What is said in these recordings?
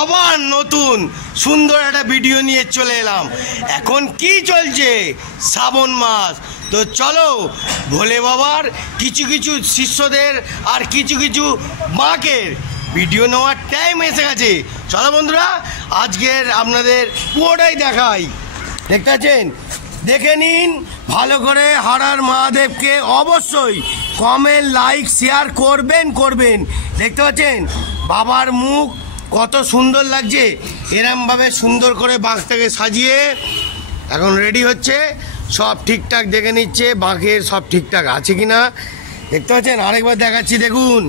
আবার নতুন সুন্দর একটা ভিডিও নিয়ে চলে এলাম। এখন কি চলছে? শ্রাবণ মাস। তো চলো ভোলে বাবার কিছু কিছু শিষ্যদের আর কিছু কিছু মাকের ভিডিও নেওয়ার টাইম এসে গেছে। চলো বন্ধুরা, আজকের আপনাদের পুরোটাই দেখাই। দেখতে পাচ্ছেন, দেখে নিন ভালো করে। হর হর মহাদেবকে অবশ্যই কমেন্ট, লাইক, শেয়ার করবেন। দেখতে পাচ্ছেন বাবার মুখ কত সুন্দর লাগছে। এরমভাবে সুন্দর করে বাঁকটাকে সাজিয়ে এখন রেডি হচ্ছে। সব ঠিকঠাক দেখে নিচ্ছে বাঁকের সব ঠিকঠাক আছে কিনা। দেখতে পাচ্ছেন, আরেকবার দেখাচ্ছি দেখুন।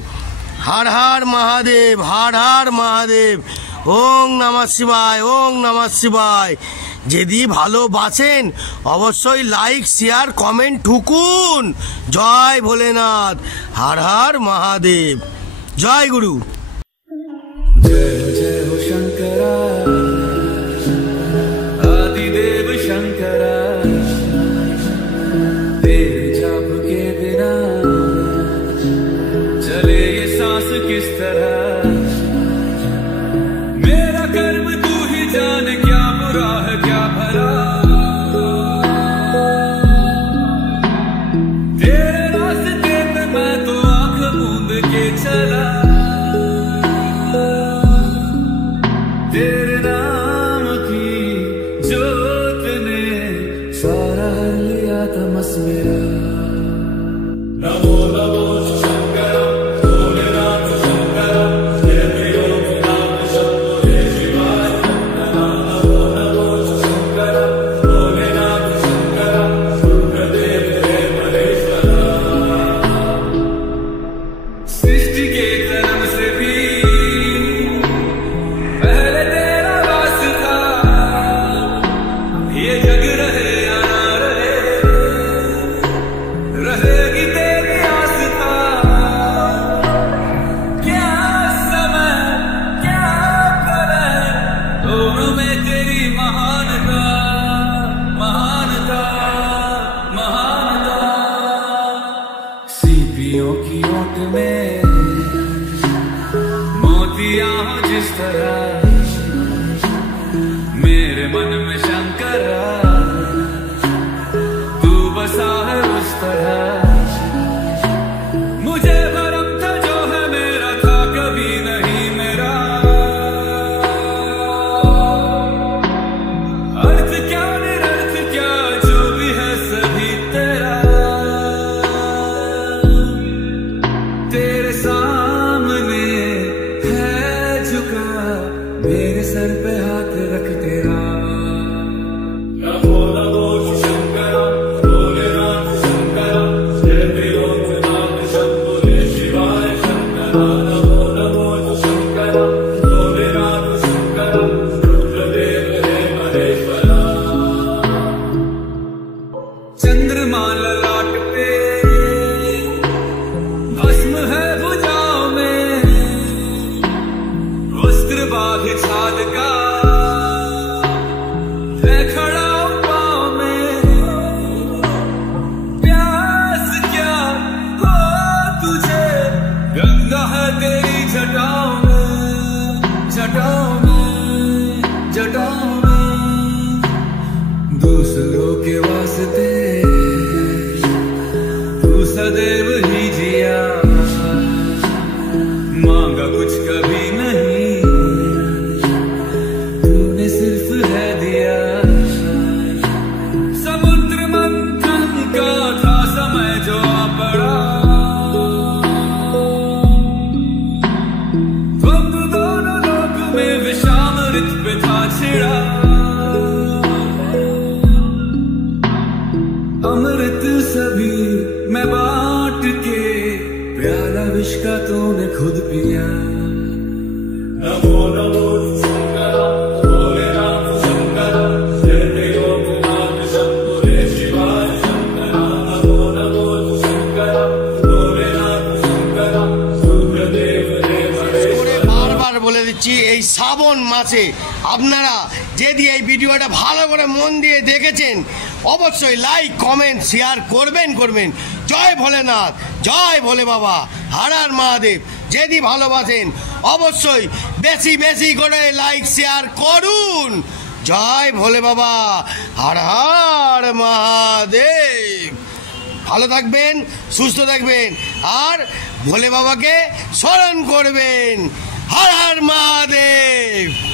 হর হর মহাদেব, হর হর মহাদেব, ওং নমঃ শিবায়, ওং নমঃ শিবায়। যদি ভালোবাসেন অবশ্যই লাইক, শেয়ার, কমেন্ট ঠুকুন। জয় ভোলেনাথ, হর হর মহাদেব, জয় গুরু। जय जय हो शंकरा, आदिदेव शंकरा। तेरे जाप के बिना चले ये सांस किस तरह। मेरा कर्म तू ही जान, क्या बुरा है क्या भला। तेरे रास्ते पे मैं तो आंख मूंद के चला। तेरे नाम की जोत ने सारा लिया तमस मेरा। नमो नमो शंकर, भोलेनाथ शंकर, जय देव नाम शंभो जय शिवाय। नमो नमो शंकर, भोलेनाथ शंकर, रुद्रदेव जय महेश्वर। सृष्टि के जन्म से भी की ओट में मोतियां हो जिस तरह। मेरे मन में शंकरा तू बसा है उस तरह। मुझे भरम था जो है मेरा था कभी नहीं मेरा। अर्थ क्या निरर्थ क्या जो भी है सभी तेरा। तेरे सामने है झुका मेरे सर पे हाथ रख तेरा। नमो नमो शंकर, भोलेनाथ शंकर, जय देव नाम शंभो जय शिवाय। नमो नमो शंकर, भोलेनाथ शंकर, रुद्रदेव जय महेश्वर। चंद्रमा ललाट पे भस्म है भुजाओं में, वस्त्र बाघ छाल का है खड़ा पाँव में। प्यास क्या हो तुझे, गंगा है तेरी जटाओं में, जटाओं में, जटाओं में। दूसरों के वास्ते तू सदैव ही जिया। मांगा कुछ कभी नहीं, तूने सिर्फ है दिया। समुद्र मंथन का था समय जो आ पड़ा। द्वंद्व दोनों लोक में विषामृत पे था छिड़ा। अमृत सभी मैं बांट के, प्याला विष का तूने खुद पिया। नमो नमो शंकर, भोलेनाथ शंकर, जय देव नाम शंभो जय शिवाय। नमो नमो शंकर, भोलेनाथ शंकर, रुद्रदेव जय महेश्वर। বারবার বলে দিচ্ছি, এই শ্রাবণ মাসে আপনারা যদি এই ভিডিওটা ভালো করে মন দিয়ে দেখেছেন অবশ্যই লাইক, কমেন্ট, শেয়ার করবেন। জয় ভোলেনাথ, জয় ভোলে বাবা, হর হর মহাদেব। যদি ভালোবাসেন অবশ্যই বেশি বেশি করে লাইক শেয়ার করুন। জয় ভোলে বাবা, হর হর মহাদেব। ভালো থাকবেন, সুস্থ থাকবেন, আর ভোলে বাবাকে স্মরণ করবেন। হর হর মহাদেব।